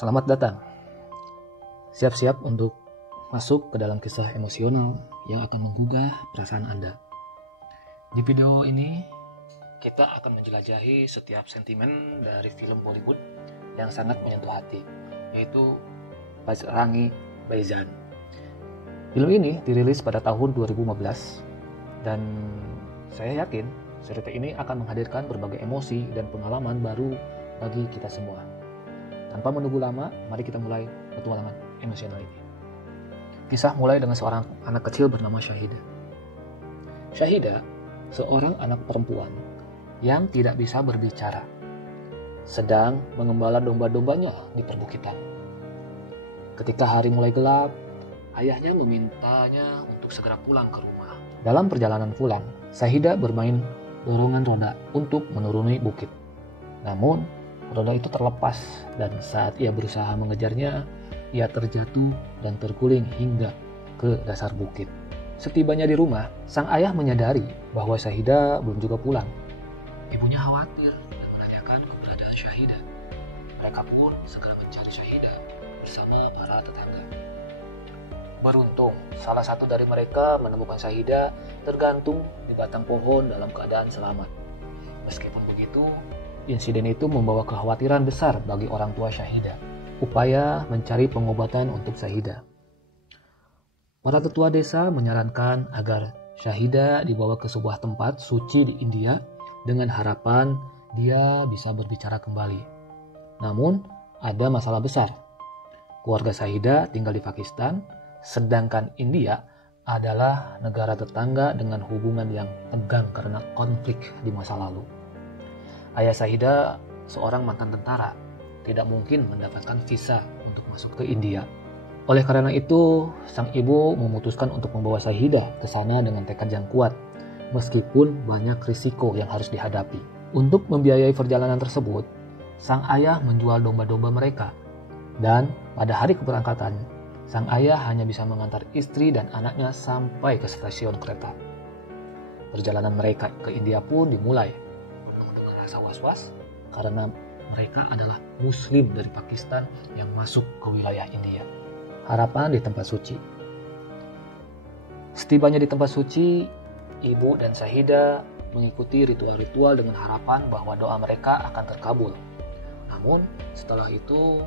Selamat datang. Siap-siap untuk masuk ke dalam kisah emosional yang akan menggugah perasaan Anda. Di video ini, kita akan menjelajahi setiap sentimen dari film Bollywood yang sangat menyentuh hati, yaitu Bajrangi Bhaijaan. Film ini dirilis pada tahun 2015 dan saya yakin cerita ini akan menghadirkan berbagai emosi dan pengalaman baru bagi kita semua. Tanpa menunggu lama, mari kita mulai petualangan emosional ini. Kisah mulai dengan seorang anak kecil bernama Shahida. Shahida, seorang anak perempuan yang tidak bisa berbicara, sedang mengembala domba-dombanya di perbukitan. Ketika hari mulai gelap, ayahnya memintanya untuk segera pulang ke rumah. Dalam perjalanan pulang, Shahida bermain dorongan roda untuk menuruni bukit. Namun, roda itu terlepas dan saat ia berusaha mengejarnya, ia terjatuh dan terguling hingga ke dasar bukit. Setibanya di rumah, sang ayah menyadari bahwa Shahida belum juga pulang. Ibunya khawatir dan menanyakan keberadaan Shahida. Mereka pun segera mencari Shahida bersama para tetangga. Beruntung, salah satu dari mereka menemukan Shahida tergantung di batang pohon dalam keadaan selamat. Meskipun begitu, insiden itu membawa kekhawatiran besar bagi orang tua Shahida. Upaya mencari pengobatan untuk Shahida. Para tetua desa menyarankan agar Shahida dibawa ke sebuah tempat suci di India dengan harapan dia bisa berbicara kembali. Namun, ada masalah besar. Keluarga Shahida tinggal di Pakistan, sedangkan India adalah negara tetangga dengan hubungan yang tegang karena konflik di masa lalu. Ayah Shahida, seorang mantan tentara, tidak mungkin mendapatkan visa untuk masuk ke India. Oleh karena itu, sang ibu memutuskan untuk membawa Shahida ke sana dengan tekad yang kuat, meskipun banyak risiko yang harus dihadapi. Untuk membiayai perjalanan tersebut, sang ayah menjual domba-domba mereka. Dan pada hari keberangkatan, sang ayah hanya bisa mengantar istri dan anaknya sampai ke stasiun kereta. Perjalanan mereka ke India pun dimulai. Rasa was-was karena mereka adalah muslim dari Pakistan yang masuk ke wilayah India. Harapan di tempat suci. Setibanya di tempat suci, ibu dan Shahida mengikuti ritual-ritual dengan harapan bahwa doa mereka akan terkabul. Namun setelah itu,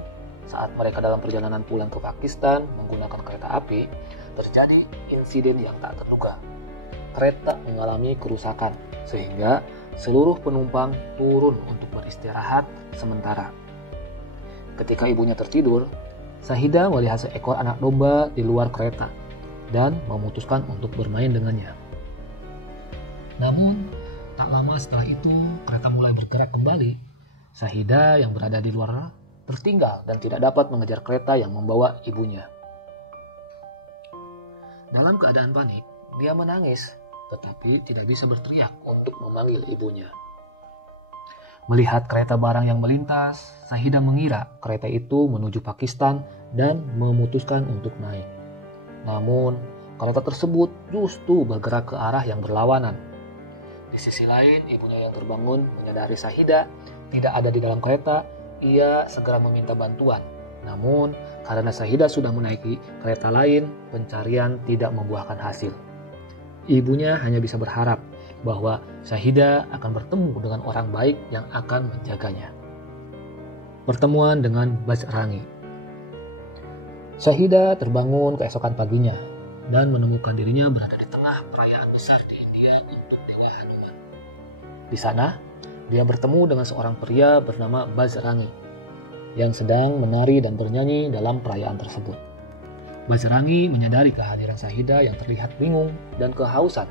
saat mereka dalam perjalanan pulang ke Pakistan menggunakan kereta api, terjadi insiden yang tak terduga. Kereta mengalami kerusakan sehingga seluruh penumpang turun untuk beristirahat sementara. Ketika ibunya tertidur, Shahida melihat seekor anak domba di luar kereta dan memutuskan untuk bermain dengannya. Namun, tak lama setelah itu kereta mulai bergerak kembali. Shahida yang berada di luar tertinggal dan tidak dapat mengejar kereta yang membawa ibunya. Dalam keadaan panik, dia menangis tetapi tidak bisa berteriak untuk memanggil ibunya. Melihat kereta barang yang melintas, Shahida mengira kereta itu menuju Pakistan dan memutuskan untuk naik. Namun, kereta tersebut justru bergerak ke arah yang berlawanan. Di sisi lain, ibunya yang terbangun menyadari Shahida tidak ada di dalam kereta. Ia segera meminta bantuan. Namun, karena Shahida sudah menaiki kereta lain, pencarian tidak membuahkan hasil. Ibunya hanya bisa berharap bahwa Shahida akan bertemu dengan orang baik yang akan menjaganya. Pertemuan dengan Bajrangi. Shahida terbangun keesokan paginya dan menemukan dirinya berada di tengah perayaan besar di India untuk Dewa Hanuman. Di sana, dia bertemu dengan seorang pria bernama Bajrangi yang sedang menari dan bernyanyi dalam perayaan tersebut. Bajrangi menyadari kehadiran Shahida yang terlihat bingung dan kehausan.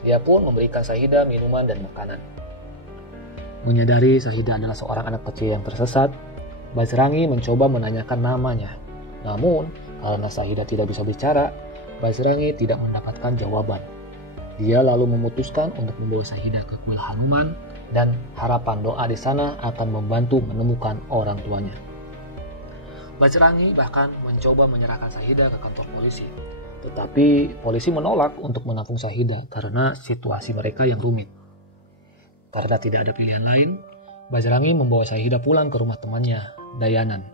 Dia pun memberikan Shahida minuman dan makanan. Menyadari Shahida adalah seorang anak kecil yang tersesat, Bajrangi mencoba menanyakan namanya. Namun, karena Shahida tidak bisa bicara, Bajrangi tidak mendapatkan jawaban. Dia lalu memutuskan untuk membawa Shahida ke kuil Hanuman dan harapan doa di sana akan membantu menemukan orang tuanya. Bajrangi bahkan mencoba menyerahkan Shahida ke kantor polisi. Tetapi polisi menolak untuk menampung Shahida karena situasi mereka yang rumit. Karena tidak ada pilihan lain, Bajrangi membawa Shahida pulang ke rumah temannya, Dayanan.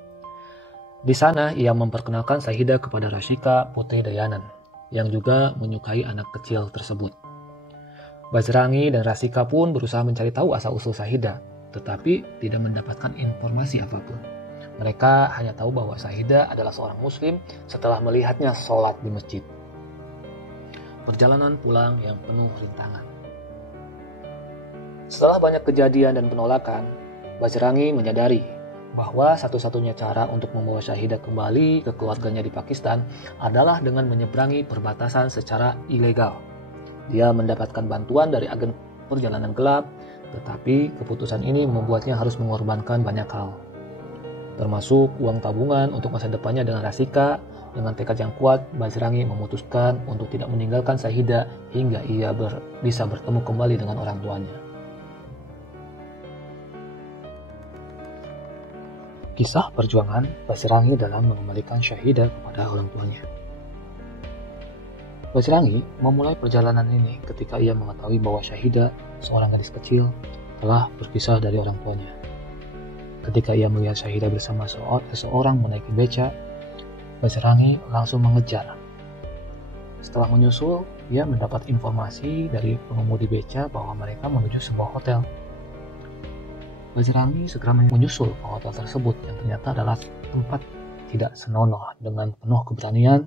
Di sana ia memperkenalkan Syahidah kepada Rashika Putri Dayanan yang juga menyukai anak kecil tersebut. Bajrangi dan Rashika pun berusaha mencari tahu asal-usul Syahidah, tetapi tidak mendapatkan informasi apapun. Mereka hanya tahu bahwa Syahidah adalah seorang muslim setelah melihatnya sholat di masjid. Perjalanan pulang yang penuh rintangan. Setelah banyak kejadian dan penolakan, Bajrangi menyadari bahwa satu-satunya cara untuk membawa Syahidah kembali ke keluarganya di Pakistan adalah dengan menyeberangi perbatasan secara ilegal. Dia mendapatkan bantuan dari agen perjalanan gelap, tetapi keputusan ini membuatnya harus mengorbankan banyak hal, termasuk uang tabungan untuk masa depannya dengan Rashika. Dengan tekad yang kuat, Bajrangi memutuskan untuk tidak meninggalkan Syahidah hingga ia bisa bertemu kembali dengan orang tuanya. Kisah perjuangan Bajrangi dalam mengembalikan Syahidah kepada orang tuanya. Bajrangi memulai perjalanan ini ketika ia mengetahui bahwa Syahidah, seorang gadis kecil, telah berpisah dari orang tuanya. Ketika ia melihat Syahidah bersama seseorang menaiki beca, Bajrangi langsung mengejar. Setelah menyusul, ia mendapat informasi dari pengemudi beca bahwa mereka menuju sebuah hotel. Bajrangi segera menyusul ke hotel tersebut yang ternyata adalah tempat tidak senonoh. Dengan penuh keberanian,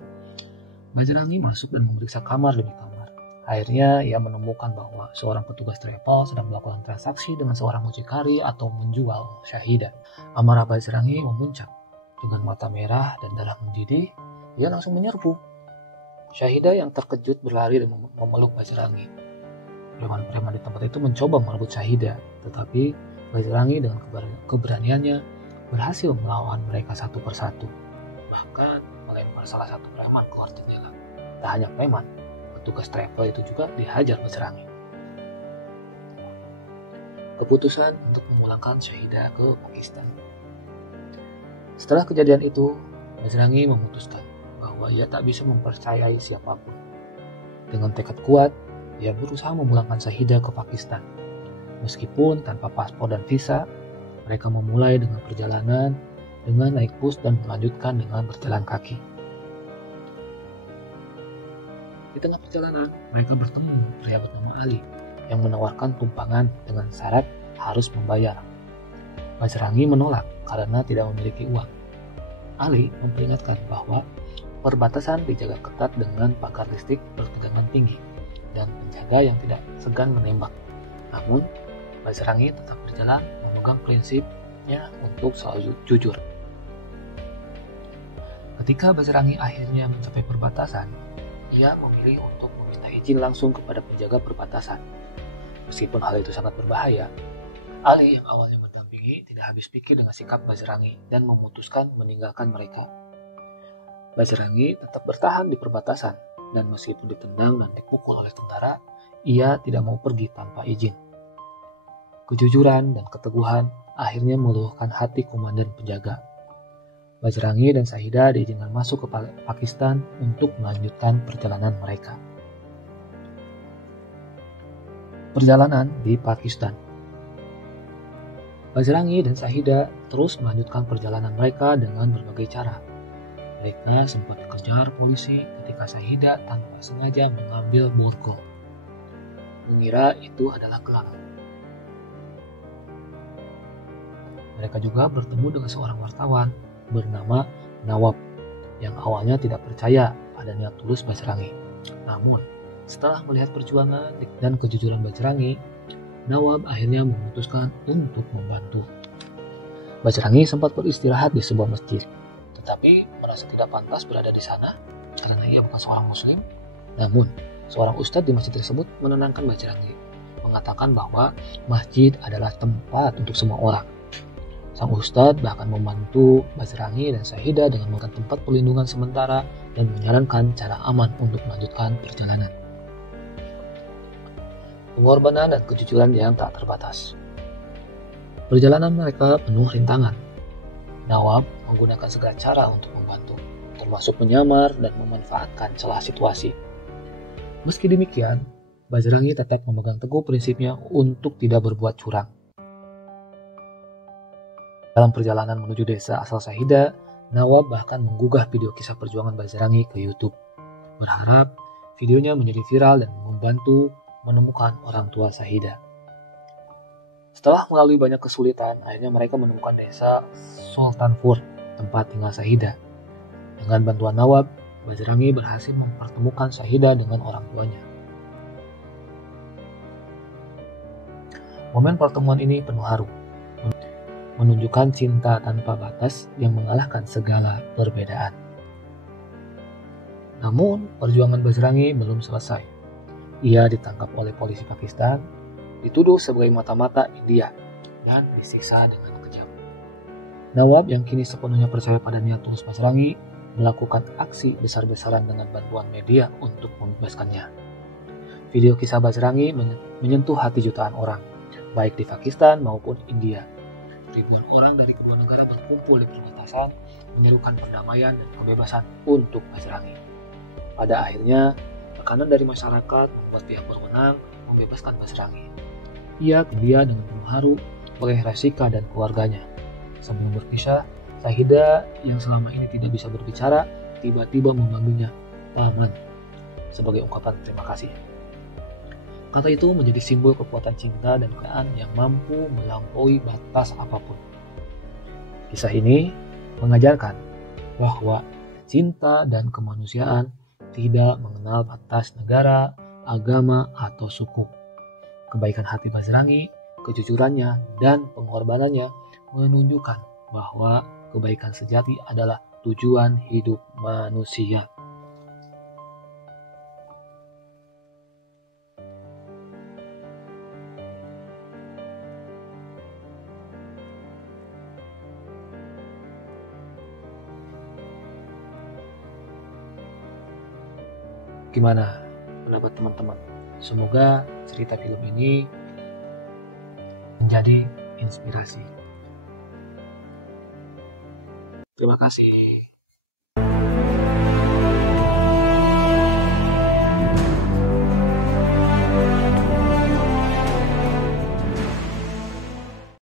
Bajrangi masuk dan memeriksa kamar demi kamar. Akhirnya ia menemukan bahwa seorang petugas travel sedang melakukan transaksi dengan seorang mucikari atau menjual Syahidah. Amarah Bajrangi memuncak. Dengan mata merah dan darah mendidih, ia langsung menyerbu. Syahidah yang terkejut berlari dan memeluk Bajrangi. Preman-preman di tempat itu mencoba merebut Syahidah, tetapi Bajrangi dengan keberaniannya berhasil melawan mereka satu persatu. Bahkan melempar salah satu preman keluar jendela. Tak hanya preman, petugas travel itu juga dihajar Bajrangi. Keputusan untuk memulangkan Syahidah ke Pakistan. Setelah kejadian itu, Bajrangi memutuskan bahwa ia tak bisa mempercayai siapapun. Dengan tekad kuat, ia berusaha memulangkan Syahidah ke Pakistan. Meskipun tanpa paspor dan visa, mereka memulai dengan perjalanan dengan naik bus dan melanjutkan dengan berjalan kaki. Di tengah perjalanan, mereka bertemu pria bernama Ali yang menawarkan tumpangan dengan syarat harus membayar. Bajrangi menolak karena tidak memiliki uang. Ali memperingatkan bahwa perbatasan dijaga ketat dengan pagar listrik bertegangan tinggi dan penjaga yang tidak segan menembak. Namun, Bajrangi tetap berjalan memegang prinsipnya untuk selalu jujur. Ketika Bajrangi akhirnya mencapai perbatasan, ia memilih untuk meminta izin langsung kepada penjaga perbatasan. Meskipun hal itu sangat berbahaya, Ali yang awalnya mendampingi tidak habis pikir dengan sikap Bajrangi dan memutuskan meninggalkan mereka. Bajrangi tetap bertahan di perbatasan, dan meskipun ditendang dan dipukul oleh tentara, ia tidak mau pergi tanpa izin. Kejujuran dan keteguhan akhirnya meluluhkan hati komandan penjaga. Bajrangi dan Syahidah diizinkan masuk ke Pakistan untuk melanjutkan perjalanan mereka. Perjalanan di Pakistan. Bajrangi dan Syahidah terus melanjutkan perjalanan mereka dengan berbagai cara. Mereka sempat dikejar polisi ketika Syahidah tanpa sengaja mengambil burgol. Mengira itu adalah gelang. Mereka juga bertemu dengan seorang wartawan bernama Nawab yang awalnya tidak percaya pada niat tulus Bajrangi. Namun, setelah melihat perjuangan dan kejujuran Bajrangi, Nawab akhirnya memutuskan untuk membantu. Bajrangi sempat beristirahat di sebuah masjid, tetapi merasa tidak pantas berada di sana karena ia bukan seorang muslim. Namun, seorang ustadz di masjid tersebut menenangkan Bajrangi, mengatakan bahwa masjid adalah tempat untuk semua orang. Sang ustadz bahkan membantu Bajrangi dan Syahidah dengan memberikan tempat perlindungan sementara dan menyarankan cara aman untuk melanjutkan perjalanan. Pengorbanan dan kejujuran yang tak terbatas. Perjalanan mereka penuh rintangan. Nawab menggunakan segala cara untuk membantu, termasuk menyamar dan memanfaatkan celah situasi. Meski demikian, Bajrangi tetap memegang teguh prinsipnya untuk tidak berbuat curang. Dalam perjalanan menuju desa asal Syahidah, Nawab bahkan menggugah video kisah perjuangan Bajrangi ke YouTube, berharap videonya menjadi viral dan membantu menemukan orang tua Syahidah. Setelah melalui banyak kesulitan, akhirnya mereka menemukan desa Sultanpur, tempat tinggal Syahidah. Dengan bantuan Nawab, Bajrangi berhasil mempertemukan Syahidah dengan orang tuanya. Momen pertemuan ini penuh haru, menunjukkan cinta tanpa batas yang mengalahkan segala perbedaan. Namun, perjuangan Bajrangi belum selesai. Ia ditangkap oleh polisi Pakistan, dituduh sebagai mata-mata India, dan disiksa dengan kejam. Nawab yang kini sepenuhnya percaya pada niat tulus Bajrangi melakukan aksi besar-besaran dengan bantuan media untuk membebaskannya. Video kisah Bajrangi menyentuh hati jutaan orang, baik di Pakistan maupun India. Ribuan orang dari kedua negara berkumpul di perbatasan, menyerukan perdamaian dan kebebasan untuk Bajrangi. Pada akhirnya, tekanan dari masyarakat membuat pihak berwenang membebaskan Bajrangi. Ia kemudian dengan penuh haru oleh Rasika dan keluarganya. Sebelum berpisah, Syahidah yang selama ini tidak bisa berbicara, tiba-tiba memanggilnya Paman sebagai ungkapan terima kasih. Kata itu menjadi simbol kekuatan cinta dan kekayaan yang mampu melampaui batas apapun. Kisah ini mengajarkan bahwa cinta dan kemanusiaan tidak mengenal batas negara, agama, atau suku. Kebaikan hati Bajrangi, kejujurannya, dan pengorbanannya menunjukkan bahwa kebaikan sejati adalah tujuan hidup manusia. Gimana pendapat teman-teman? Semoga cerita film ini menjadi inspirasi. Terima kasih.